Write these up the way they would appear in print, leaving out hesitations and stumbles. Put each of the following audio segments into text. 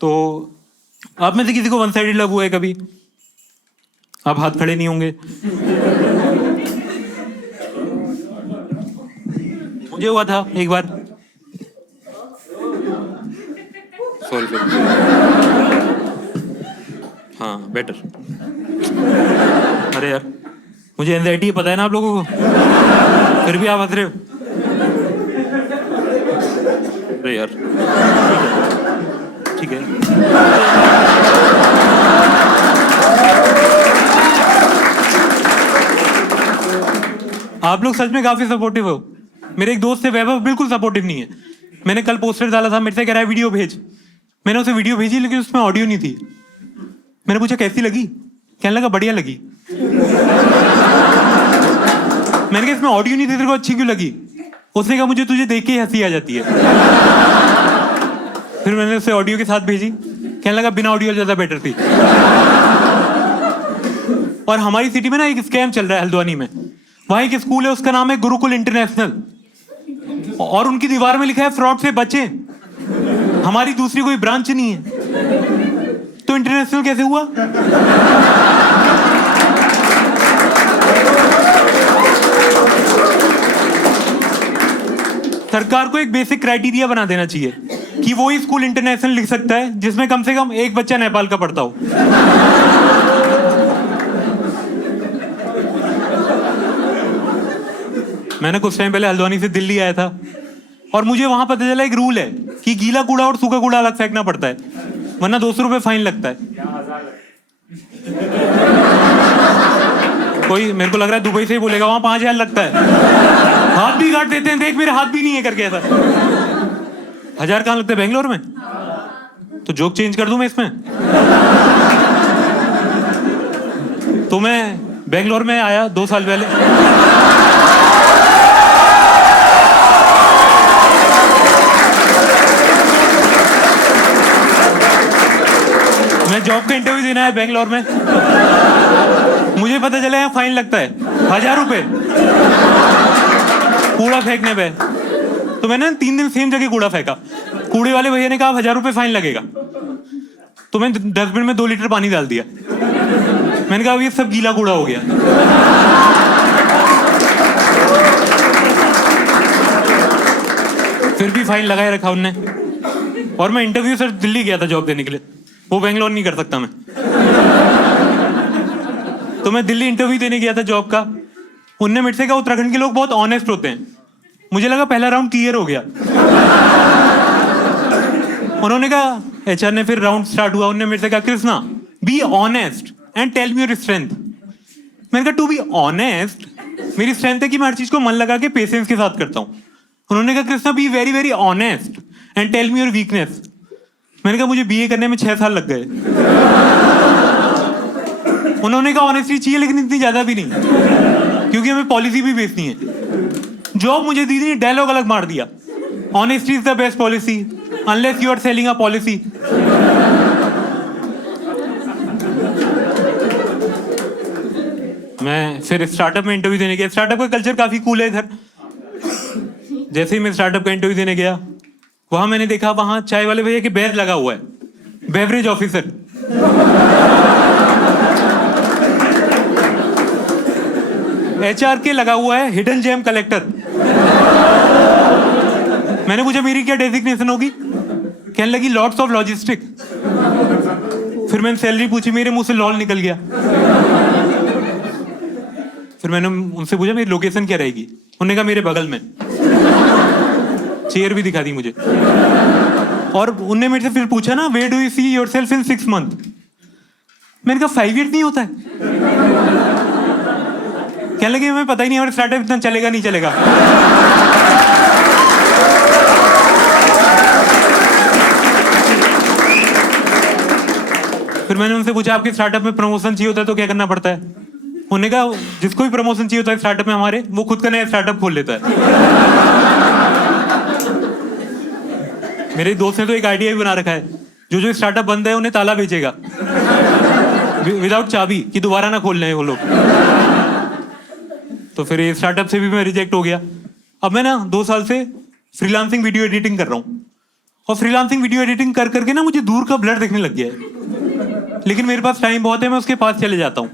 तो आप में से किसी को वन साइडेड लव हुआ है कभी? आप हाथ खड़े नहीं होंगे। मुझे हुआ था एक बार। सॉरी हाँ बेटर। अरे यार मुझे एंजाइटी है, पता है ना आप लोगों को, फिर भी आप हंस रहे हो। अरे यार ठीक है। आप लोग सच में काफी सपोर्टिव हो। मेरे एक दोस्त है वैभव, बिल्कुल सपोर्टिव नहीं है। मैंने कल पोस्टर डाला था, मेरे से कह रहा है वीडियो भेज। मैंने उसे वीडियो भेजी लेकिन उसमें ऑडियो नहीं थी। मैंने पूछा कैसी लगी, कहने लगा बढ़िया लगी। मैंने कहा इसमें ऑडियो नहीं थी, तेरे को अच्छी क्यों लगी? उसने कहा मुझे तुझे देख के ही हंसी आ जाती है। फिर मैंने उसे ऑडियो के साथ भेजी, कहने लगा बिना ऑडियो ज्यादा बेटर थी। और हमारी सिटी में ना एक स्कैम चल रहा है हल्द्वानी में। वहां एक स्कूल है, उसका नाम है गुरुकुल इंटरनेशनल, और उनकी दीवार में लिखा है फ्रॉड से बचें। हमारी दूसरी कोई ब्रांच नहीं है, तो इंटरनेशनल कैसे हुआ? सरकार को एक बेसिक क्राइटेरिया बना देना चाहिए कि वो ही स्कूल इंटरनेशनल लिख सकता है जिसमें कम से कम एक बच्चा नेपाल का पढ़ता हो। मैंने कुछ टाइम पहले हल्द्वानी से दिल्ली आया था, और मुझे वहां पता चला एक रूल है कि गीला कूड़ा और सूखा कूड़ा अलग फेंकना पड़ता है, वरना 200 रुपए फाइन लगता है। कोई मेरे को लग रहा है दुबई से ही बोलेगा वहां 5000 लगता है। हाथ भी काट देते हैं, देख मेरे हाथ भी नहीं है करके ऐसा। 1000 कहाँ लगता है बेंगलोर में? तो जोक चेंज कर दूं मैं इसमें? तो मैं बेंगलोर में आया 2 साल पहले। मैं जॉब का इंटरव्यू देना है बेंगलोर में। मुझे पता चला यहाँ फाइन लगता है 1000 रुपए कूड़ा फेंकने पे। तो मैंने 3 दिन सेम जगह कूड़ा फेंका। कूड़े वाले भैया ने कहा 1000 रुपए फाइन लगेगा। तो मैं डस्टबिन में 2 लीटर पानी डाल दिया। मैंने कहा ये सब गीला कूड़ा हो गया। फिर भी फाइन लगाए रखा उनने। और मैं इंटरव्यू सर दिल्ली गया था जॉब देने के लिए, वो बेंगलोर नहीं कर सकता मैं। तो मैं दिल्ली इंटरव्यू देने गया था जॉब का। उनने मेरे से कहा उत्तराखंड के लोग बहुत ऑनेस्ट होते हैं। मुझे लगा पहला राउंड क्लियर हो गया। उन्होंने कहा, एचआर ने, फिर राउंड स्टार्ट हुआ। उन्होंने मेरे से कहा Krishna be honest and tell me your strength. मैंने कहा टू बी ऑनेस्ट मेरी स्ट्रेंथ है कि मैं हर चीज को मन लगा के पेशेंस के साथ करता हूँ। उन्होंने कहा Krishna be very very honest and tell me your weakness. मैंने कहा मुझे बीए करने में 6 साल लग गए। उन्होंने कहा ऑनेस्टी चाहिए लेकिन इतनी ज्यादा भी नहीं, क्योंकि हमें पॉलिसी भी बेचनी है। जॉब मुझे दी थी, डायलॉग अलग मार दिया, honesty is the best policy unless you are selling a policy. मैं फिर स्टार्टअप में इंटरव्यू देने गया। स्टार्टअप का कल्चर काफी कूल है इधर। जैसे ही मैं स्टार्टअप का इंटरव्यू देने गया, वहां मैंने देखा वहां चाय वाले भैया के बैज लगा हुआ है, बेवरेज ऑफिसर। एचआर के लगा हुआ है हिडन जेम कलेक्टर। मैंने पूछा मेरी क्या डेजिग्नेशन होगी? कहने लगी लॉर्ड्स ऑफ लॉजिस्टिक। फिर मैंने सैलरी पूछी, मेरे मुंह से लॉल निकल गया। फिर मैंने उनसे पूछा मेरी लोकेशन क्या रहेगी? उन्होंने कहा मेरे बगल में। चेयर भी दिखा दी मुझे। और उनने मेरे से फिर पूछा ना where do you see yourself in 6 month? मैंने कहा 5 years नहीं होता है। कहने लगे हमें पता ही नहीं हमारा स्टार्टअप इतना चलेगा नहीं चलेगा। फिर मैंने उनसे पूछा आपके स्टार्टअप में प्रमोशन चाहिए होता है तो क्या करना पड़ता है? उन्होंने कहा जिसको भी प्रमोशन चाहिए होता है स्टार्टअप में हमारे, वो खुद का नया स्टार्टअप खोल लेता है। मेरे दोस्त ने तो एक आइडिया भी बना रखा है, जो स्टार्टअप बंद है उन्हें ताला बेचेगा विदाउट चाबी कि दोबारा ना खोलने हैं वो लोग। तो फिर ये स्टार्टअप से भी मैं रिजेक्ट हो गया। अब मैं ना 2 साल से फ्रीलांसिंग वीडियो एडिटिंग कर रहा हूँ, और फ्रीलांसिंग वीडियो एडिटिंग कर करके ना मुझे दूर का ब्लर दिखने लग गया है, लेकिन मेरे पास टाइम बहुत है, मैं उसके पास चले जाता हूँ।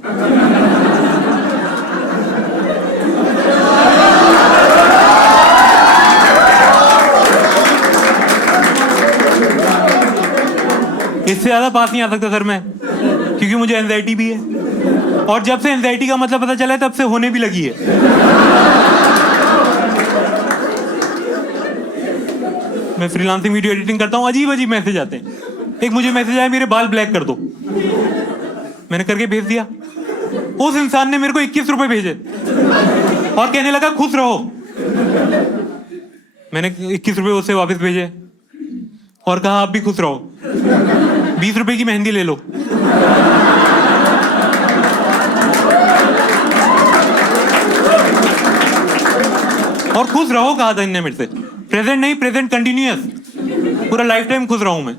इससे ज्यादा पास नहीं आ सकता सर मैं, क्योंकि मुझे एंजाइटी भी है, और जब से एंजाइटी का मतलब पता चला है तब से होने भी लगी है। मैं फ्रीलांसिंग वीडियो एडिटिंग करता हूँ, अजीब अजीब मैसेज आते हैं। एक मुझे मैसेज आया, मेरे बाल ब्लैक कर दो, मैंने करके भेज दिया। उस इंसान ने मेरे को 21 रुपए भेजे और कहने लगा खुश रहो। मैंने 21 रुपए उससे वापस भेजे और कहा आप भी खुश रहो, 20 रुपए की मेहंदी ले लो। और खुश रहो कहा था इनने मेरे से, प्रेजेंट नहीं, प्रेजेंट कंटिन्यूअस, पूरा लाइफ टाइम खुश रहूं मैं।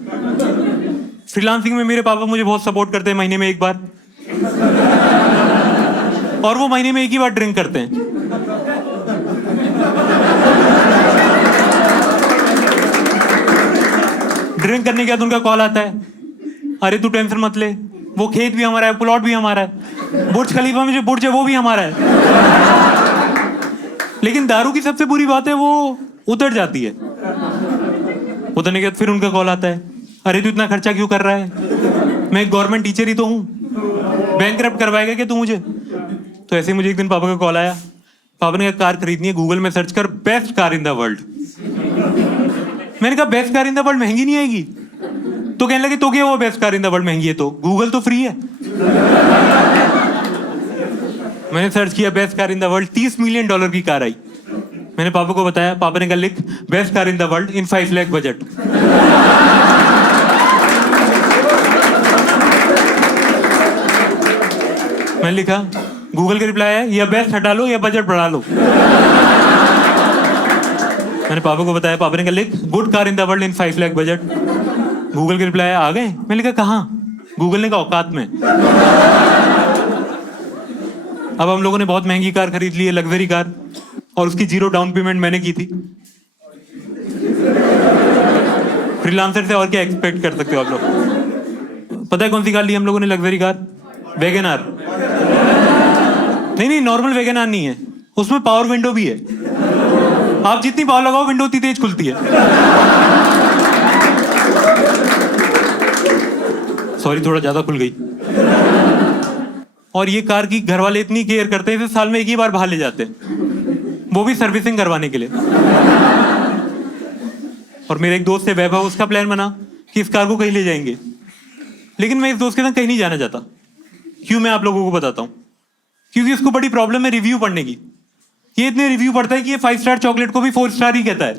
फ्रीलांसिंग में मेरे पापा मुझे बहुत सपोर्ट करते हैं, महीने में एक बार, और वो महीने में एक ही बार ड्रिंक करते हैं। ड्रिंक करने के बाद उनका कॉल आता है, अरे तू टेंशन मत ले, वो खेत भी हमारा है, प्लॉट भी हमारा है, बुर्ज खलीफा में जो बुर्ज है वो भी हमारा है। लेकिन दारू की सबसे बुरी बात है वो उतर जाती है। उतरने के बाद फिर उनका कॉल आता है, अरे तू इतना खर्चा क्यों कर रहा है, मैं एक गवर्नमेंट टीचर ही तो हूँ, बैंकरप्ट करवाएगा क्या तू मुझे। तो ऐसे ही मुझे एक दिन पापा का कॉल आया, पापा ने कहा कार खरीदनी है, गूगल में सर्च कर best car in the world. मैंने कहा best car in the world महंगी नहीं आएगी। तो कहने लगे तो क्या हुआ, best car in the world महंगी है तो गूगल तो फ्री है। मैंने सर्च किया best car in the world, $30 million की कार आई। मैंने पापा को बताया, पापा ने कहा लिख best car in the world in 5 lakh budget. मैंने लिखा, गूगल का रिप्लाई है या बेस्ट हटा लो या बजट बढ़ा लो। मैंने पापा को बताया, पापा ने कहा लिख good car in the world in 5 lakh budget. Google के रिप्लाई आ गए। मैंने लिखा कहाँ, गूगल ने कहा औकात में। अब हम लोगों ने बहुत महंगी कार खरीद ली है, लग्जरी कार, और उसकी 0 डाउन पेमेंट मैंने की थी। फ्रीलांसर से और क्या एक्सपेक्ट कर सकते हो आप लोग। पता है कौन सी कार ली हम लोगों ने, लग्जरी कार, वैगन आर। नहीं, नॉर्मल वैगन आर नहीं है, उसमें पावर विंडो भी है। आप जितनी पावर लगाओ विंडो उतनी तेज खुलती है। सॉरी, थोड़ा ज्यादा खुल गई। और ये कार की घर वाले इतनी केयर करते हैं, इसे साल में एक ही बार बाहर ले जाते हैं, वो भी सर्विसिंग करवाने के लिए। और मेरे एक दोस्त है वैभव, उसका प्लान बना कि इस कार को कहीं ले जाएंगे, लेकिन मैं इस दोस्त के साथ कहीं नहीं जाना चाहता। क्यों, मैं आप लोगों को बताता हूँ। क्योंकि इसको बड़ी प्रॉब्लम है रिव्यू पढ़ने की। ये इतने रिव्यू पढ़ता है कि ये 5 स्टार चॉकलेट को भी 4 स्टार ही कहता है।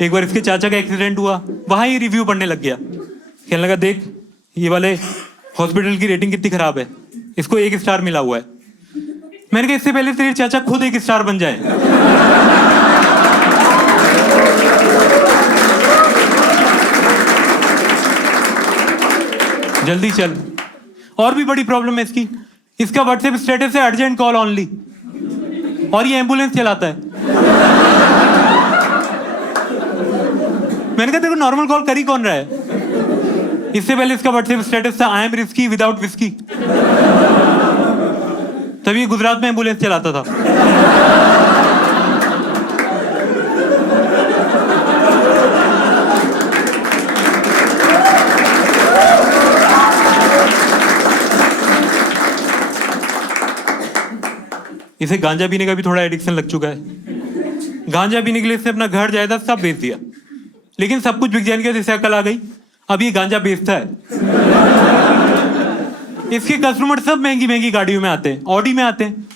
एक बार इसके चाचा का एक्सीडेंट हुआ, वहां ये रिव्यू पढ़ने लग गया। कहने लगा देख ये वाले हॉस्पिटल की रेटिंग कितनी खराब है, इसको 1 स्टार मिला हुआ है। मैंने कहा इससे पहले तेरे चाचा खुद 1 स्टार बन जाए। जल्दी चल। और भी बड़ी प्रॉब्लम है इसकी, इसका व्हाट्सएप स्टेटस है अर्जेंट कॉल ओनली, और ये एम्बुलेंस चलाता है। मैंने कहा देखो नॉर्मल कॉल कर ही कौन रहा है। इससे पहले इसका व्हाट्सएप स्टेटस था I am risky without whisky, तभी ये गुजरात में एम्बुलेंस चलाता था। इसे गांजा पीने का भी थोड़ा एडिक्शन लग चुका है। गांजा पीने के लिए इसने अपना घर जायदाद सब बेच दिया, लेकिन सब कुछ बिक जाने के बाद इसे अकल आ गई, अब ये गांजा बेचता है। इसके कस्टमर सब महंगी महंगी गाड़ियों में आते हैं, ऑडी में आते हैं,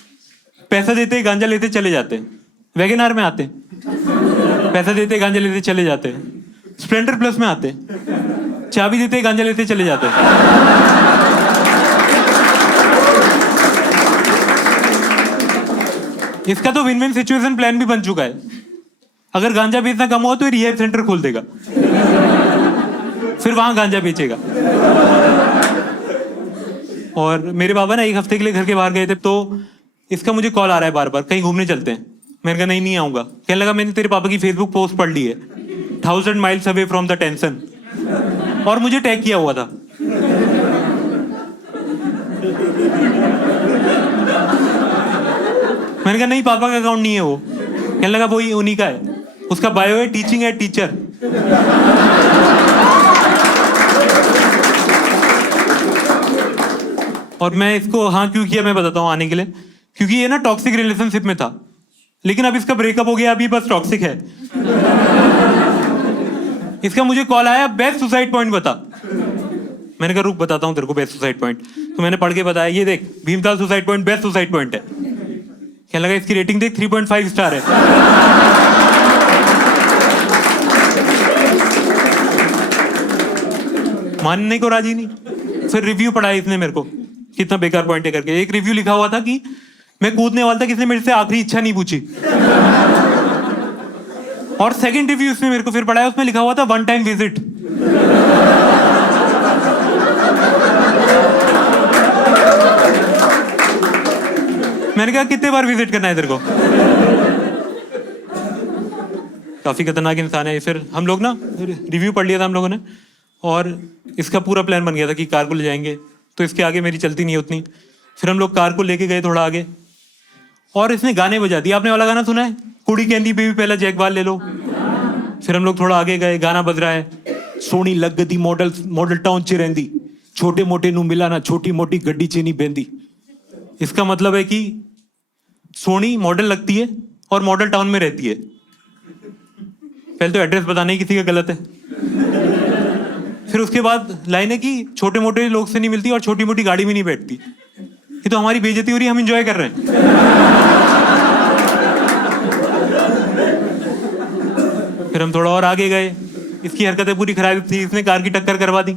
पैसा देते गांजा लेते चले जाते हैं। वैगन आर में आते हैं, पैसा देते गांजा लेते चले जाते हैं। स्प्लेंडर प्लस में आते हैं, चाबी देते गांजा लेते चले जाते हैं। इसका तो विन विन सिचुएशन प्लान भी बन चुका है। अगर गांजा बेचना कम हुआ तो ये रिहैब सेंटर खोल देगा, फिर वहां गांजा बेचेगा। और मेरे बाबा ना एक हफ्ते के लिए घर के बाहर गए थे, तो इसका मुझे कॉल आ रहा है बार बार, कहीं घूमने चलते हैं। मैंने कहा नहीं आऊंगा। कहने लगा मैंने तेरे पापा की फेसबुक पोस्ट पढ़ ली है, 1000 miles away from the tension, और मुझे टैग किया हुआ था। मैंने कहा नहीं, पापा का अकाउंट नहीं है वो। कहने लगा वही उन्हीं का है, उसका बायो है टीचिंग एट टीचर। और मैं इसको हाँ क्यों किया मैं बताता हूँ आने के लिए, क्योंकि ये ना टॉक्सिक रिलेशनशिप में था, लेकिन अब इसका ब्रेकअप हो गया, अभी बस टॉक्सिक है। इसका मुझे कॉल आया, बेस्ट सुसाइड पॉइंट बता। मैंने कहा रुक बताता हूँ तेरे को बेस्ट सुसाइड पॉइंट। तो मैंने पढ़ के बताया, ये देख Bhimtal suicide point best suicide point है। कहने लगा इसकी रेटिंग देख 3.5 स्टार है। मानने को राजी नहीं। फिर रिव्यू पढ़ाया इसने मेरे को, कितना बेकार पॉइंट है करके। एक रिव्यू लिखा हुआ था कि मैं कूदने वाला था, किसने मेरे से आखिरी इच्छा नहीं पूछी। और सेकंड रिव्यू इसने मेरे को फिर पढ़ाया, उसमें लिखा हुआ था 1 टाइम विजिट। मैंने कहा कितने बार विजिट करना है तेरे को। काफी खतरनाक इंसान है। फिर हम लोग ना रिव्यू पढ़ लिया था हम लोगों ने, और इसका पूरा प्लान बन गया था कि कार को ले जाएंगे, तो इसके आगे मेरी चलती नहीं है उतनी। फिर हम लोग कार को लेके गए थोड़ा आगे, और इसने गाने बजा दिए। आपने वाला गाना सुना है, कुड़ी कहती बेबी पहला जैकबाल ले लो। फिर हम लोग थोड़ा आगे गए, गाना बज रहा है, सोनी लग गदी मॉडल टाउन च रहिंदी, छोटे मोटे नू मिला ना छोटी मोटी गड्डी च नहीं बहंदी। इसका मतलब है कि सोनी मॉडल लगती है और मॉडल टाउन में रहती है। पहले तो एड्रेस बताना ही किसी का गलत है। फिर उसके बाद लाइन है कि छोटे मोटे लोग से नहीं मिलती और छोटी मोटी गाड़ी में नहीं बैठती। ये तो हमारी बेइज्जती हो रही है, हम एंजॉय कर रहे हैं। फिर हम थोड़ा और आगे गए, इसकी हरकतें पूरी खराब थी, इसने कार की टक्कर करवा दी।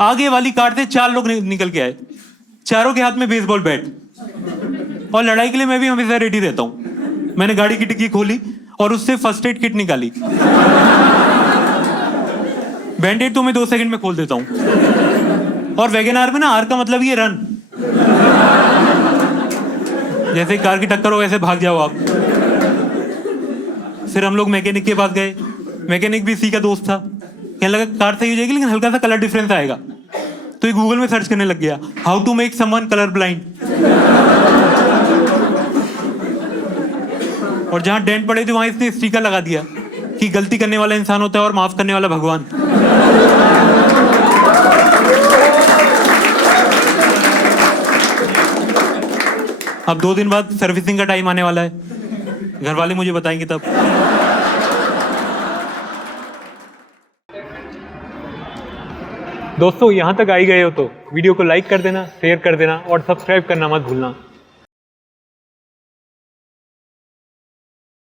आगे वाली कार से 4 लोग निकल के आए, चारों के हाथ में बेसबॉल बैट, और लड़ाई के लिए मैं भी हमेशा रेडी रहता हूं। मैंने गाड़ी की डिक्की खोली और उससे फर्स्ट एड किट निकाली। बैंडेड तो मैं 2 सेकंड में खोल देता हूं। और वैगनआर में ना आर का मतलब ये रन, जैसे कार की टक्कर हो वैसे भाग जाओ आप। फिर हम लोग मैकेनिक के पास गए, मैकेनिक भी इसी का दोस्त था। कहने लगा कार सही हो जाएगी लेकिन हल्का सा कलर डिफरेंस आएगा। तो ये गूगल में सर्च करने लग गया, how to make someone colour blind. और जहां डेंट पड़े थे वहां इसने स्टिकर लगा दिया कि गलती करने वाला इंसान होता है और माफ करने वाला भगवान। अब 2 दिन बाद सर्विसिंग का टाइम आने वाला है, घर वाले मुझे बताएंगे तब। दोस्तों यहाँ तक आई गए हो तो वीडियो को लाइक कर देना, शेयर कर देना और सब्सक्राइब करना मत भूलना।